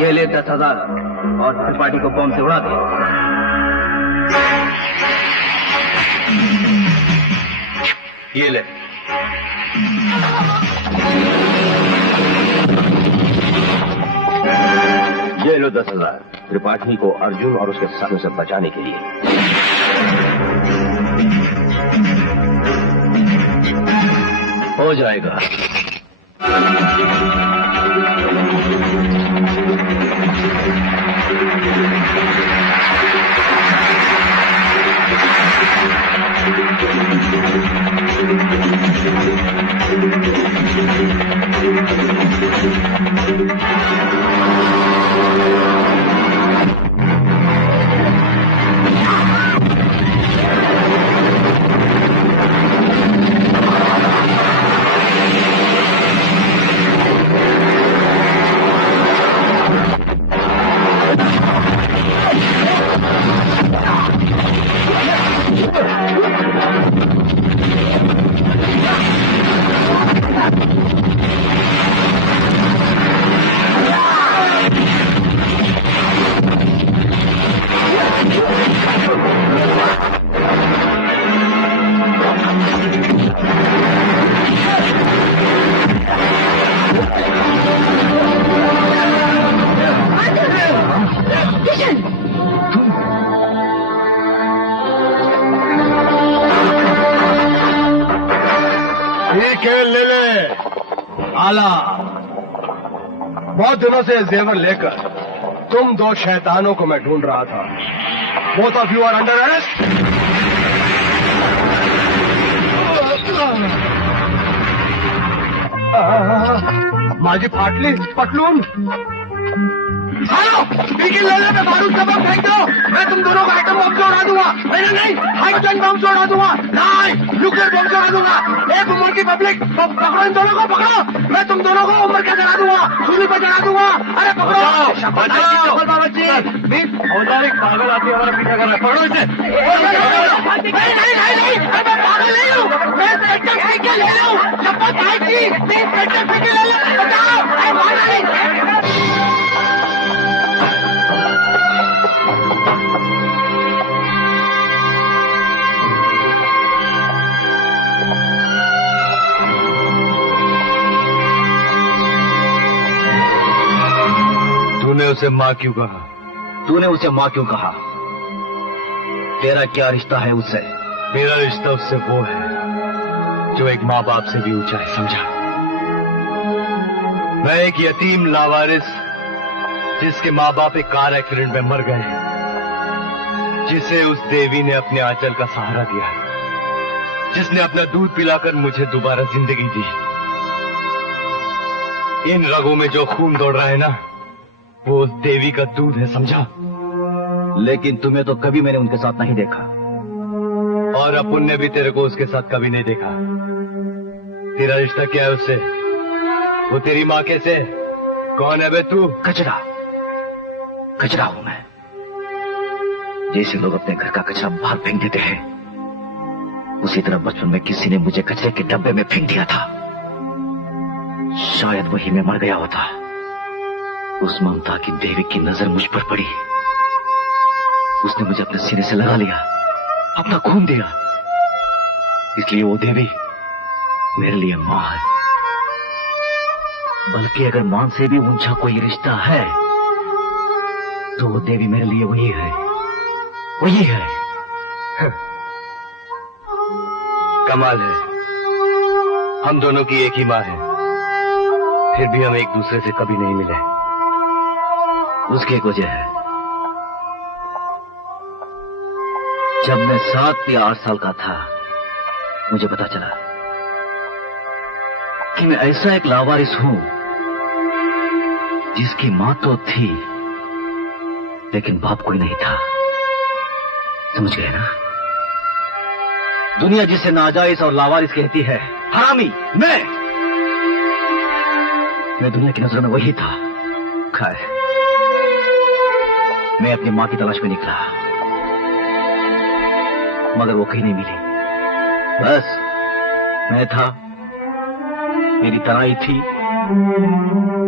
ये ले 10,000 और त्रिपाठी को बम से उड़ा दे। ये ले। ये लो 10,000 त्रिपाठी को अर्जुन और उसके साथियों से बचाने के लिए। हो जाएगा। बहुत दिनों से जेवर लेकर तुम दो शैतानों को मैं ढूंढ रहा था। Both of you are under arrest. माझी फाटली पटलून। हेलो, पीके लेने पे बारूद का बम फेंक दो। मैं तुम दोनों को आइटम बम से उड़ा दूंगा। नहीं, हाइड्रोजन बम से उड़ा दूंगा। नहीं, न्यूक्लियर बम से उड़ा दूंगा। एक उम्र की पब्लिक, पकड़ो इन दोनों को, पकड़ो। मैं तुम दोनों को उम्र का जला दूंगा, सूली पर जला दूंगा। अरे पकड़ो बाबा जी। औजारिक पागल आती है, हमारा पीछा कर रहा है। पकड़ो इसे। नहीं, मैं पागल नहीं हूँ। मैं इंस्पेक्टर फेंक के ले रहा हूँ। शपथ भाई जी, मैं इंस्पेक्टर फेंक के ले रहा हूँ। बताओ। तूने उसे माँ क्यों कहा? तूने उसे माँ क्यों कहा? तेरा क्या रिश्ता है उससे? मेरा रिश्ता उससे वो है जो एक माँ बाप से भी ऊंचा है, समझा? मैं एक यतीम लावारिस जिसके माँ बाप एक कार एक्सीडेंट में मर गए, जिसे उस देवी ने अपने आंचल का सहारा दिया, जिसने अपना दूध पिलाकर मुझे दोबारा जिंदगी दी। इन रगों में जो खून दौड़ रहा है ना, वो उस देवी का दूध है, समझा? लेकिन तुम्हें तो कभी मैंने उनके साथ नहीं देखा। और अपुन ने भी तेरे को उसके साथ कभी नहीं देखा। तेरा रिश्ता क्या है उससे? वो तेरी माँ कैसे? कौन है बे तू? कचरा हूं मैं। जैसे लोग अपने घर का कचरा बाहर फेंक देते हैं, उसी तरह बचपन में किसी ने मुझे कचरे के डब्बे में फेंक दिया था। शायद वही मैं मर गया होता। उस ममता की देवी की नजर मुझ पर पड़ी। उसने मुझे अपने सीने से लगा लिया, अपना खून दिया। इसलिए वो देवी मेरे लिए मां है। बल्कि अगर मां से भी ऊंचा कोई रिश्ता है तो वो देवी मेरे लिए वही है। कमाल है, हम दोनों की एक ही मां है, फिर भी हम एक दूसरे से कभी नहीं मिले। उसकी एक वजह है। जब मैं 7 या 8 साल का था, मुझे पता चला कि मैं ऐसा एक लावारिस हूं जिसकी मां तो थी लेकिन बाप कोई नहीं था। समझ गए ना? दुनिया जिसे नाजायज और लावारिस कहती है, हरामी, मैं दुनिया की नजरों में वही था। खैर, मैं अपनी मां की तलाश में निकला, मगर वो कहीं नहीं मिली। बस मैं था, मेरी तराई थी,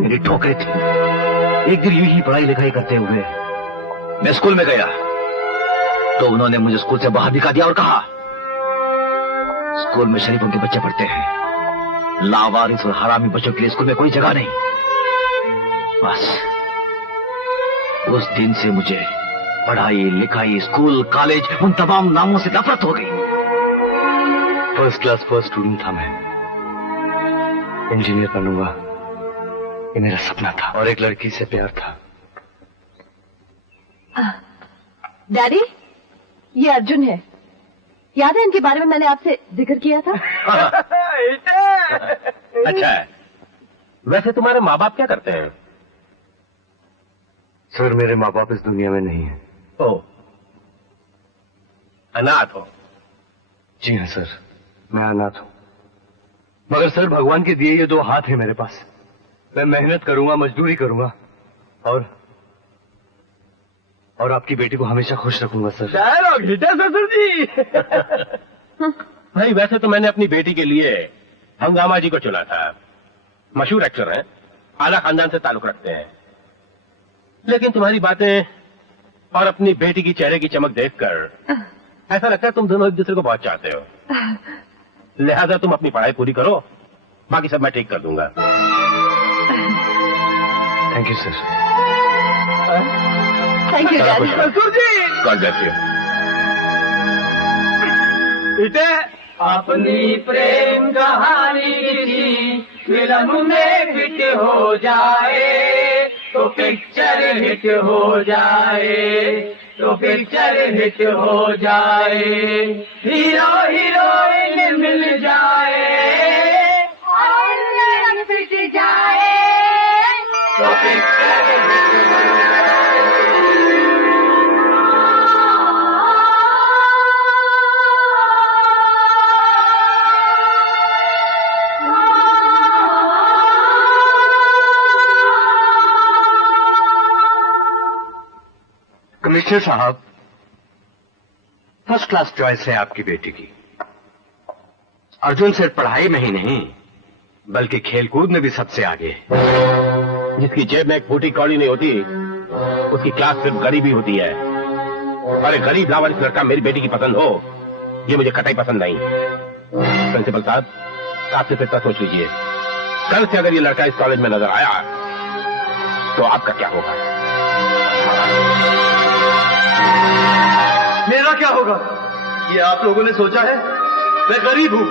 मेरी ठोकरें थी। एक दिन यूं ही पढ़ाई लिखाई करते हुए मैं स्कूल में गया तो उन्होंने मुझे स्कूल से बाहर निकाल दिया और कहा, स्कूल में शरीफों के बच्चे पढ़ते हैं, लावारिस और हरामी बच्चों के लिए स्कूल में कोई जगह नहीं। बस उस दिन से मुझे पढ़ाई लिखाई, स्कूल, कॉलेज, उन तमाम नामों से नफरत हो गई। फर्स्ट क्लास फर्स्ट स्टूडेंट था मैं, इंजीनियर बनूंगा ये मेरा सपना था और एक लड़की से प्यार था। डैडी, ये अर्जुन है। याद है इनके बारे में मैंने आपसे जिक्र किया था? अच्छा है। वैसे तुम्हारे माँ बाप क्या करते हैं? सर मेरे माँ बाप इस दुनिया में नहीं है। ओ, अनाथ हो? जी हाँ सर, मैं अनाथ हूँ। मगर सर भगवान के दिए ये दो हाथ हैं मेरे पास। मैं मेहनत करूंगा, मजदूरी करूंगा और आपकी बेटी को हमेशा खुश रखूंगा सर। डायलॉग हिट है ससुर जी। भाई वैसे तो मैंने अपनी बेटी के लिए हंगामा जी को चुना था। मशहूर एक्टर हैं, आला खानदान से ताल्लुक रखते हैं। लेकिन तुम्हारी बातें और अपनी बेटी की चेहरे की चमक देखकर ऐसा लगता है तुम दोनों एक दूसरे को बहुत चाहते हो। लिहाजा तुम अपनी पढ़ाई पूरी करो, बाकी सब मैं ठीक कर दूंगा। Thank you sir. Thank you daddy. ससुर जी, गॉड ब्लेस यू। इटे अपनी प्रेम कहानी किसी फिल्म में हिट हो जाए तो पिक्चर हिट हो जाए, तो पिक्चर हिट हो जाए। हीरो हीरोइन मिल जाए और फिल्म फिट जाए तो पिक्चर हिट हो जाए। कमिश्नर साहब, फर्स्ट क्लास चॉइस है आपकी बेटी की। अर्जुन सिर्फ पढ़ाई में ही नहीं बल्कि खेलकूद में भी सबसे आगे है। जिसकी जेब में एक फूटी कौड़ी नहीं होती उसकी क्लास सिर्फ गरीबी होती है। और एक गरीब लावारिस लड़का मेरी बेटी की पसंद हो, ये मुझे कतई पसंद नहीं। प्रिंसिपल साहब, आपसे फिर सोच लीजिए, कल से अगर ये लड़का इस कॉलेज में नजर आया तो आपका क्या होगा? मेरा क्या होगा ये आप लोगों ने सोचा है? मैं गरीब हूँ,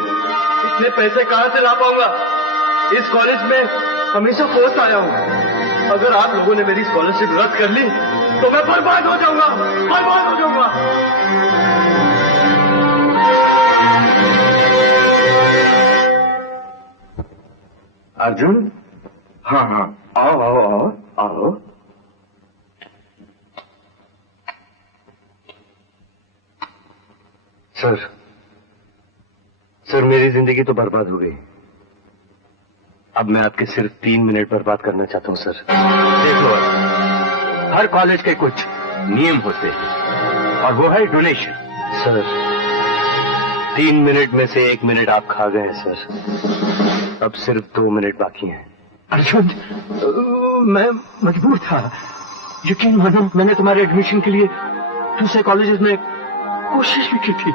इतने पैसे कहाँ से ला पाऊंगा? इस कॉलेज में हमेशा फर्स्ट आया हूँ। अगर आप लोगों ने मेरी स्कॉलरशिप रद्द कर ली तो मैं बर्बाद हो जाऊंगा, बर्बाद हो जाऊंगा। अर्जुन, हाँ हाँ, आओ आओ आओ आओ। सर मेरी जिंदगी तो बर्बाद हो गई। अब मैं आपके सिर्फ 3 मिनट बर्बाद करना चाहता हूं सर। देख लो, हर कॉलेज के कुछ नियम होते हैं और वो है डोनेशन। सर 3 मिनट में से 1 मिनट आप खा गए हैं सर। अब सिर्फ 2 मिनट बाकी हैं। अर्जुन, मैं मजबूर था। यकीन मानो, मैंने तुम्हारे एडमिशन के लिए दूसरे कॉलेजेस में कोशिश भी की थी।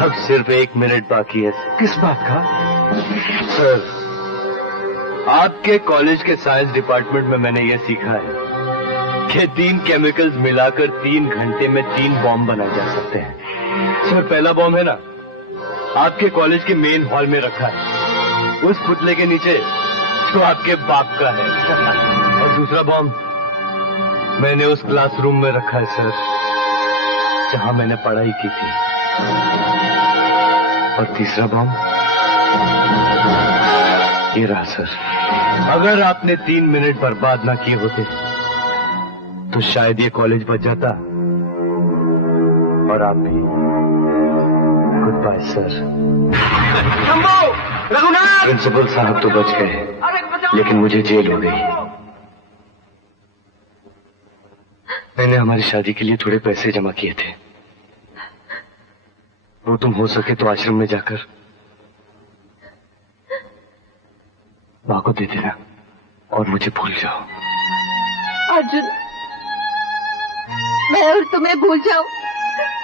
अब सिर्फ 1 मिनट बाकी है। किस बात का? सर, आपके कॉलेज के साइंस डिपार्टमेंट में मैंने ये सीखा है कि 3 केमिकल्स मिलाकर 3 घंटे में 3 बॉम्ब बनाए जा सकते हैं। सर पहला बॉम्ब है ना, आपके कॉलेज के मेन हॉल में रखा है, उस पुतले के नीचे जो आपके बाप का है। और दूसरा बॉम्ब मैंने उस क्लासरूम में रखा है सर, जहां मैंने पढ़ाई की थी। और तीसरा बॉम्ब ये रहा सर। अगर आपने 3 मिनट बर्बाद ना किए होते तो शायद ये कॉलेज बच जाता और आप भी। Good bye sir. Raghunath! Principal साहब तो बच गए, लेकिन मुझे जेल हो गई। मैंने हमारी शादी के लिए थोड़े पैसे जमा किए थे, वो तुम हो सके तो आश्रम में जाकर मां को दे देना और मुझे भूल जाओ। अर्जुन, मैं और तुम्हें भूल जाऊं।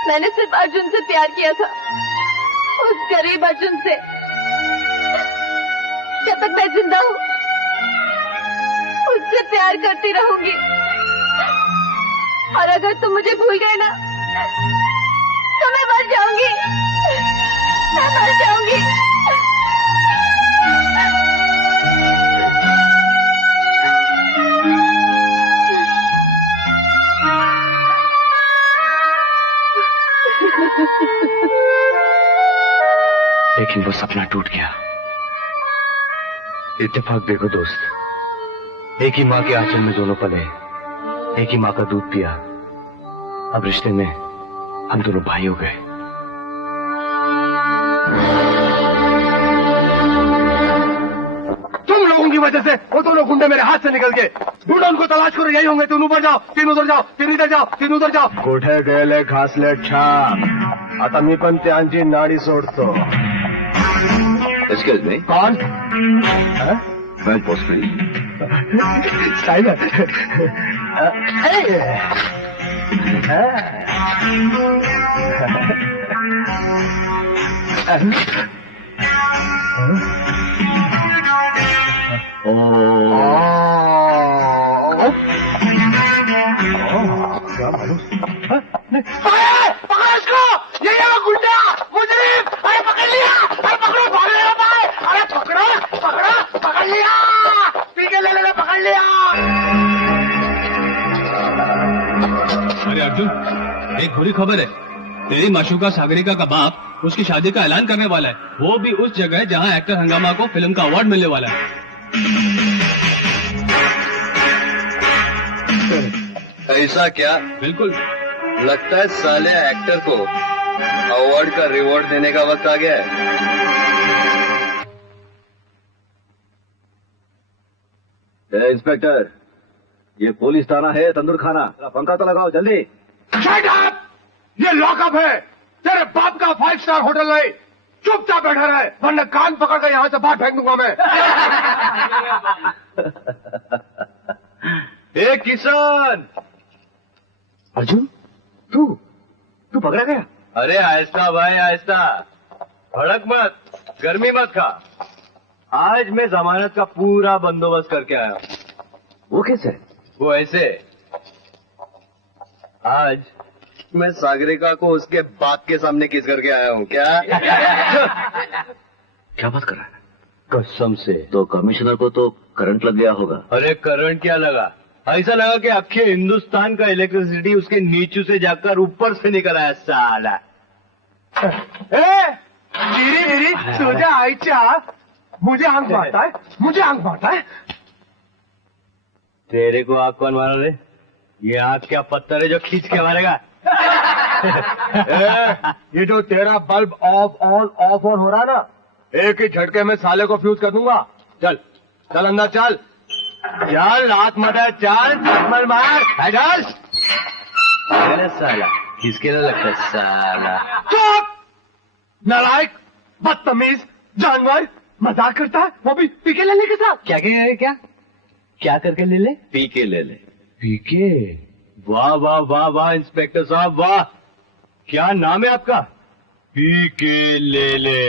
मैंने सिर्फ अर्जुन से प्यार किया था, उस गरीब अर्जुन से। जब तक मैं जिंदा हूं उससे प्यार करती रहूंगी। और अगर तुम मुझे भूल गए ना तो मैं मर जाऊंगी, मैं मर जाऊंगी। लेकिन वो सपना टूट गया। इत्तेफाक देखो दोस्त, एक ही माँ के आंचल में दोनों पले, एक ही माँ का दूध पिया। अब रिश्ते में हम दोनों भाई हो गए। तुम लोगों की वजह से वो दोनों गुंडे मेरे हाथ से निकल गए। ढूंढो उनको, तलाश करो, यही होंगे। तुम ऊपर जाओ, तीन उधर जाओ, तीन इधर जाओ, तीन उधर जाओ। कुठे गेले घासले छाप? आता मी पण त्यांची नाडी सोडतो. एक्सक्यूज मी, कौन? मैं पोस्टमैन। साइलेंट. क्या मालूम? पकड़ो इसको, ये वो गुंडा मुजरिम। अरे पकड़ लिया, अरे पकड़ो, भाग रहा भाई। अरे पकड़ो पकड़ो, पकड़ लिया, पी के ले लेना, पकड़ लिया। अरे अर्जुन, एक बुरी खबर है। तेरी माशूका सागरिका का बाप उसकी शादी का ऐलान करने वाला है, वो भी उस जगह जहां एक्टर हंगामा को फिल्म का अवार्ड मिलने वाला है। ऐसा क्या? बिल्कुल। लगता है साले एक्टर को अवार्ड का रिवॉर्ड देने का वक्त आ गया है। इंस्पेक्टर, ये पुलिस थाना है, तंदूर खाना। पंखा तो लगाओ जल्दी। Shut up! ये लॉकअप है, तेरे बाप का 5 स्टार होटल नहीं। चुपचाप बैठा रहे, वरना कान पकड़ कर यहां से बाहर फेंक दूंगा मैं। ए किसान! अर्जुन, तू पकड़ा गया? अरे आहिस्ता भाई आहिस्ता, भड़क मत, गर्मी मत खा। आज मैं जमानत का पूरा बंदोबस्त करके आया हूं। वो कैसे? वो ऐसे, आज मैं सागरिका को उसके बाप के सामने किस करके आया हूँ। क्या क्या बात कर रहा है? कसम से। तो कमिश्नर को तो करंट लग गया होगा। अरे करंट क्या लगा, ऐसा लगा कि अक्षय हिंदुस्तान का इलेक्ट्रिसिटी उसके नीचू से जाकर ऊपर से निकल आया साला। मेरी सोजा आईचा, मुझे आंख मारता है, मुझे आंख मारता है। तेरे को आंख कौन मारा रे? ये आंख क्या पत्थर है जो खींच के मारेगा? ये जो तेरा bulb of on off on हो रहा है ना, एक ही झटके में साले को फ्यूज कर दूंगा। चल चल अंदर चल, चल रात मदर चल, चल मार चल। अरे साला किसके लिए लगता है साला? चुप! नालायक, बदतमीज, जानवर, मजाक करता है, वो भी पीके लेने के साथ। क्या क्या करके ले ले? पी के ले ले। पीके? वाह वाह वाह वाह इंस्पेक्टर साहब वाह, क्या नाम है आपका? पीके ले ले।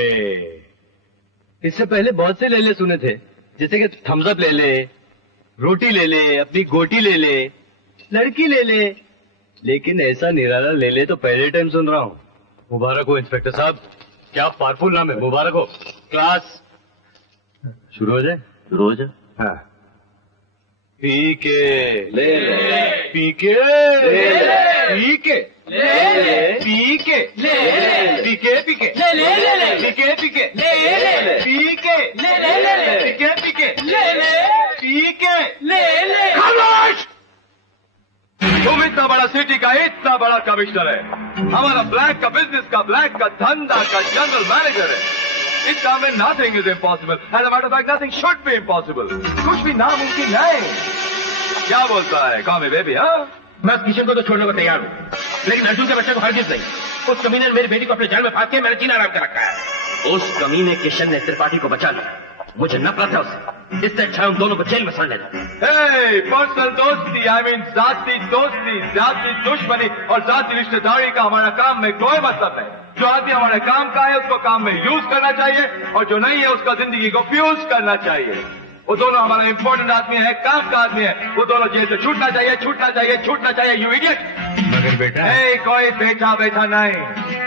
इससे पहले बहुत से ले ले सुने थे, जैसे कि थम्स अप ले ले, रोटी ले ले, अपनी गोटी ले ले, लड़की ले ले, लेकिन ऐसा निराला ले ले तो पहले टाइम सुन रहा हूँ। मुबारक हो इंस्पेक्टर साहब, क्या पावरफुल नाम है, मुबारक हो। क्लास शुरू हो जाए? शुरू हो जाए। हाँ। पीके ले ले, पीके पीके पीके पीके पीके पीके पीके पीके पीके पीके खामोश! तुम इतना बड़ा सिटी का इतना बड़ा कमिश्नर है, हमारा ब्लैक का बिजनेस का, ब्लैक का धंधा का जनरल मैनेजर है। इस काम में nothing is impossible, as a matter of fact nothing should be impossible. कुछ भी नामुमकिन नहीं। क्या बोलता है कॉमी बेबी? हाँ, मैं उस किशन को तो छोड़ने को तैयार हूँ, लेकिन अर्जुन के बच्चे को हरगिज नहीं। उस कमीने ने मेरी बेटी को अपने जाल में फांस के मैंने जीना आराम कर रखा है। उस कमीने किशन ने त्रिपाठी को बचा लिया, मुझे नफरत है उससे। इससे अच्छा है उन दोनों को जेल में सड़ लेता। पर्सनल दोस्ती, आई मीन जाती दोस्ती, जाती दुश्मनी और जाती रिश्तेदारी का हमारा काम में कोई मतलब नहीं। जो आदमी हमारे काम का है उसको काम में यूज करना चाहिए, और जो नहीं है उसका जिंदगी को फ्यूज करना चाहिए। वो दोनों हमारा इंपॉर्टेंट आदमी है, काम का आदमी है। वो दोनों जेल से छूटना चाहिए, छूटना चाहिए, छूटना चाहिए। You idiot. मगर बेटा, कोई बेटा बेटा नहीं।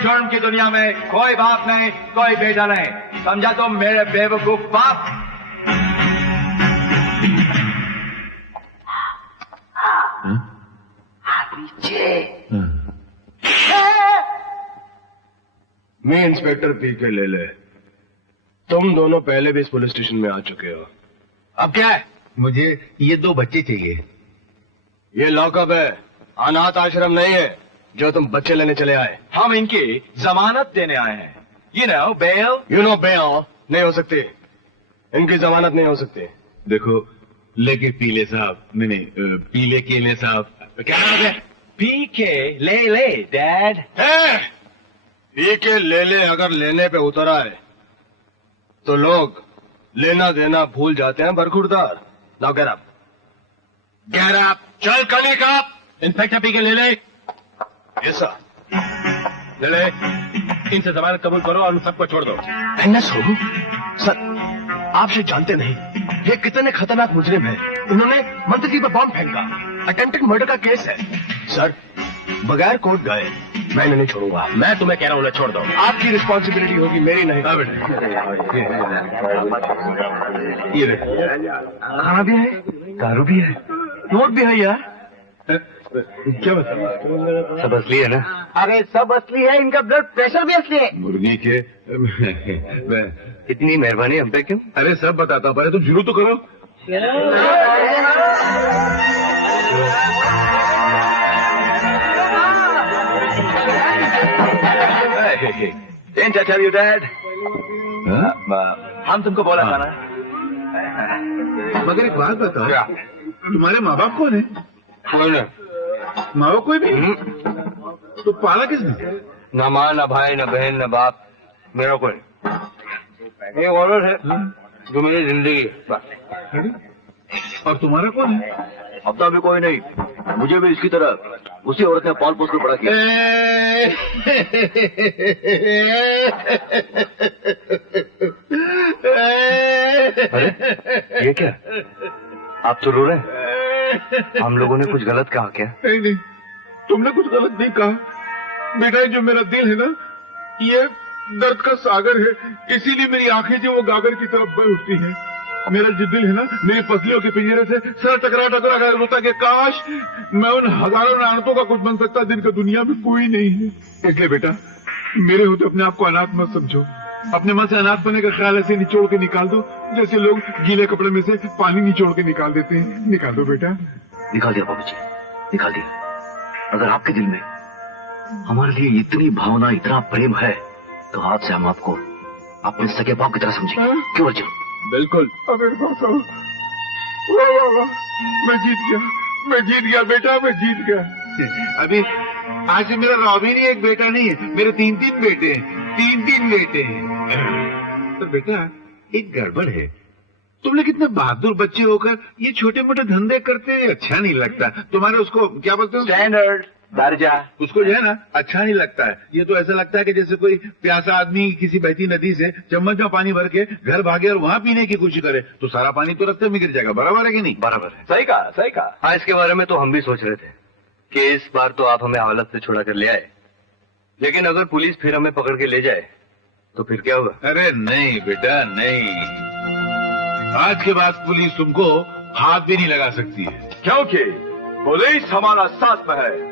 जुर्म की दुनिया में कोई बाप नहीं, कोई बेटा नहीं। समझा तो मेरे बेवकूफ बाप। मैं इंस्पेक्टर पीके ले ले। तुम दोनों पहले भी इस पुलिस स्टेशन में आ चुके हो। अब क्या है? मुझे ये 2 बच्चे चाहिए। ये लॉकअप है, अनाथ आश्रम नहीं है जो तुम बच्चे लेने चले आए। हम इनकी जमानत देने आए हैं। You know bail. You know bail नहीं हो सकती, इनकी जमानत नहीं हो सकती। देखो, लेके पीले साहब, नहीं पीले केले साहब। क्या नाम है? पीके ले ले डैड। पीके ले ले अगर लेने पे उतर आए तो लोग लेना देना भूल जाते हैं बरखुरदार। Now get up, get up, चल कली का। इंस्पेक्टर पीके ले ले। Yes sir. ले ले, इनसे जमानत कबूल करो और उन सबको छोड़ दो। एनएस हो सर, आपसे जानते नहीं ये कितने खतरनाक मुजरिम है। उन्होंने मंत्री जी पर बॉम्ब फेंका, अटेम्प्टेड मर्डर का केस है सर। बगैर कोर्ट गए मैं इन्हें नहीं छोड़ूंगा। मैं तुम्हें कह रहा हूं, छोड़ दो। आपकी रिस्पॉन्सिबिलिटी होगी, मेरी नहीं। ये खाना भी है, दारू भी है, नोट भी है यार। क्या बता? सब असली है ना? अरे सब असली है, इनका ब्लड प्रेशर भी असली है। मुर्गी के इतनी मेहरबानी हम पे क्यों? अरे सब बताता हूं, पहले तुम शुरू तो करो। Didn't I tell you, Dad? हम तुमको बोला था ना। मगर एक बात बताओ, तुम्हारे माँ बाप कौन है? कौन है? माँ बाप कोई भी नहीं? तो पाला किसने? न माँ, न भाई, न बहन, न बाप, मेरा कोई। एक औरत है जो मेरी जिंदगी है। और तुम्हारा कौन है? अब तो अभी कोई नहीं, मुझे भी इसकी तरह उसी औरत ने पाल पोस कर बड़ा किया। अरे ये क्या? आप तो रो रहे हैं? हम लोगों ने कुछ गलत कहा क्या? नहीं, तुमने कुछ गलत नहीं कहा। बेटा, जो मेरा दिल है ना, ये दर्द का सागर है, इसीलिए मेरी आंखें जो वो गागर की तरफ बह उठती हैं। मेरा जो दिल है ना, मेरी पसलियों के पिंजरे से सर टकरा टकरा रोता कि काश मैं उन हजारों नानतों का कुछ बन सकता जिनका दुनिया में कोई नहीं है। इसलिए बेटा, मेरे होते अपने आप को अनाथ मत समझो। अपने मन से अनाथ बनने का ख्याल ऐसे निचोड़ के निकाल दो जैसे लोग गीले कपड़े में से पानी निचोड़ के निकाल देते हैं। निकाल दो बेटा। निकाल दिया बाबू जी, निकाल दिया। अगर आपके दिल में हमारे लिए इतनी भावना, इतना प्रेम है तो आज से हम आपको अपने सगे बाप की तरह समझेंगे। क्यों अर्जुन? बिल्कुल। अब मेरे पास आओ। वाह वाह वाह, मैं जीत गया, मैं जीत गया बेटा, मैं जीत गया। अभी आज से मेरा रॉबिन ही एक बेटा नहीं है, मेरे 3-3 बेटे हैं, 3-3 बेटे हैं। तो बेटा, एक गड़बड़ है। तुम लोग इतने बहादुर बच्चे होकर ये छोटे मोटे धंधे करते अच्छा नहीं लगता। तुम्हारे उसको क्या बोलते हो? स्टैंडर्ड दर्जा। उसको जो है ना, अच्छा नहीं लगता है। ये तो ऐसा लगता है कि जैसे कोई प्यासा आदमी किसी बहती नदी से चम्मच में पानी भर के घर भागे और वहां पीने की कोशिश करे तो सारा पानी तो रास्ते में गिर जाएगा। बराबर है कि नहीं? बराबर है। सही कहा, सही कहा। हाँ, इसके बारे में तो हम भी सोच रहे थे कि इस बार तो आप हमें हवालत से छुड़ा कर ले आए, लेकिन अगर पुलिस फिर हमें पकड़ के ले जाए तो फिर क्या होगा? अरे नहीं बेटा, नहीं। आज के बाद पुलिस तुमको हाथ भी नहीं लगा सकती है, क्योंकि पुलिस हमारा साथ में है,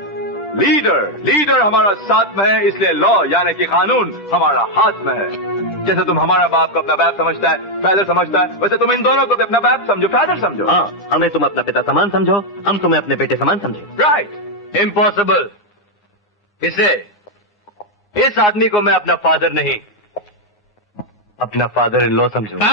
लीडर हमारा साथ में है, इसलिए लॉ यानी कि कानून हमारा हाथ में है। जैसे तुम हमारा बाप को अपना बाप समझता है, फादर समझता है, वैसे तुम इन दोनों को भी अपना बाप समझो, फादर समझो। हाँ, हमें तुम अपना पिता समान समझो, हम तुम्हें अपने बेटे समान समझे। राइट। इम्पॉसिबल। इस आदमी को मैं अपना फादर नहीं, अपना फादर इन लॉ समझूंगा।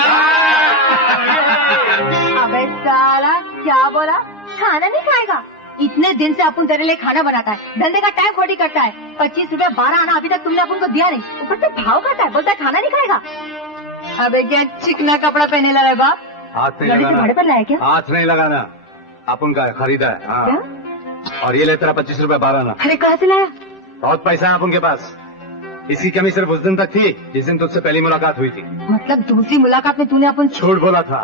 अबे साला, क्या बोला? खाना नहीं खाएगा? इतने दिन से अपन तेरे लिए खाना बनाता है, धंधे का टाइम खोटी करता है, 25 रुपए 12 आना अभी तक तुमने अपन को दिया नहीं, ऊपर से भाव खाता है, बोलता है खाना नहीं खाएगा। अबे क्या चिकना कपड़ा पहने ला रहा है बाप? हाथ नहीं गाड़ी से भाड़े लगाना, पर लाया क्या? हाथ नहीं लगाना, अपन का है, खरीदा है। हाँ। क्या? और ये ले तेरा 25 रुपए 12 ना। अरे कहाँ से लाया? बहुत पैसा है अपन के पास। इसकी कमी सिर्फ उस दिन तक थी जिस दिन तुझसे पहली मुलाकात हुई थी। मतलब दूसरी मुलाकात में तूने अपन झूठ बोला था।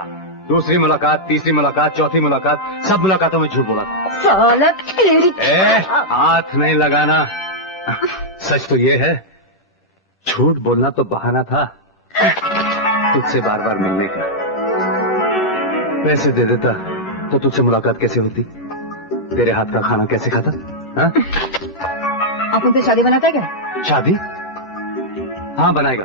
दूसरी मुलाकात, तीसरी मुलाकात, चौथी मुलाकात, सब मुलाकातों में झूठ बोला था। साला तेरी हाथ नहीं लगाना। सच तो ये है, झूठ बोलना तो बहाना था तुझसे बार बार मिलने का। पैसे दे देता तो तुझसे मुलाकात कैसे होती, तेरे हाथ का खाना कैसे खाता? हाँ? अपन से शादी बनाता है क्या? शादी? हाँ बनाएगा।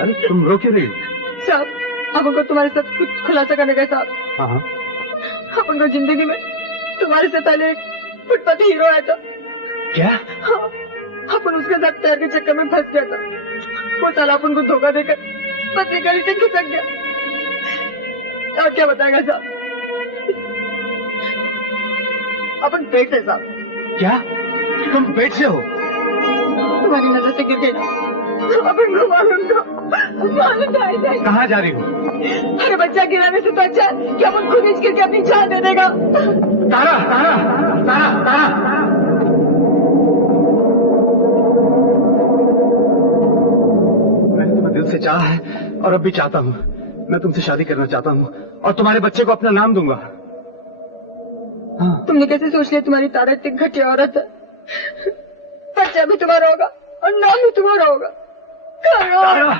अरे तुम रो क्यों रही हो? साहब अपन को तुम्हारे साथ कुछ खुलासा करने का साहब। हाँ हाँ। अपन को जिंदगी में तुम्हारे से पहले एक फुटपाथी हीरो आया था। क्या? हाँ, अपन उसके साथ प्यार के चक्कर में फंस गया था। वो साला अपन को धोखा देकर पत्नी गली से खिसक गया। और क्या बताएगा साहब? अपन पेट से साहब। क्या? तुम पेट से हो? तुम्हारी नजर से गिर गई। अपन को मालूम था ऐसा। कहाँ जा रही हो? अरे बच्चा गिराने से तो अच्छा है कि अपन खुद गिर के अपनी जान दे देगा। तारा तारा तारा तारा। मैंने तुम्हें दिल से चाहा है और अब भी चाहता हूँ। मैं तुमसे शादी करना चाहता हूँ और तुम्हारे बच्चे को अपना नाम दूंगा। हाँ। तुमने कैसे सोच लिया तुम्हारी तारा इतनी घटिया औरत है? बच्चा भी तुम्हारा होगा और नाम भी तुम्हारा होगा।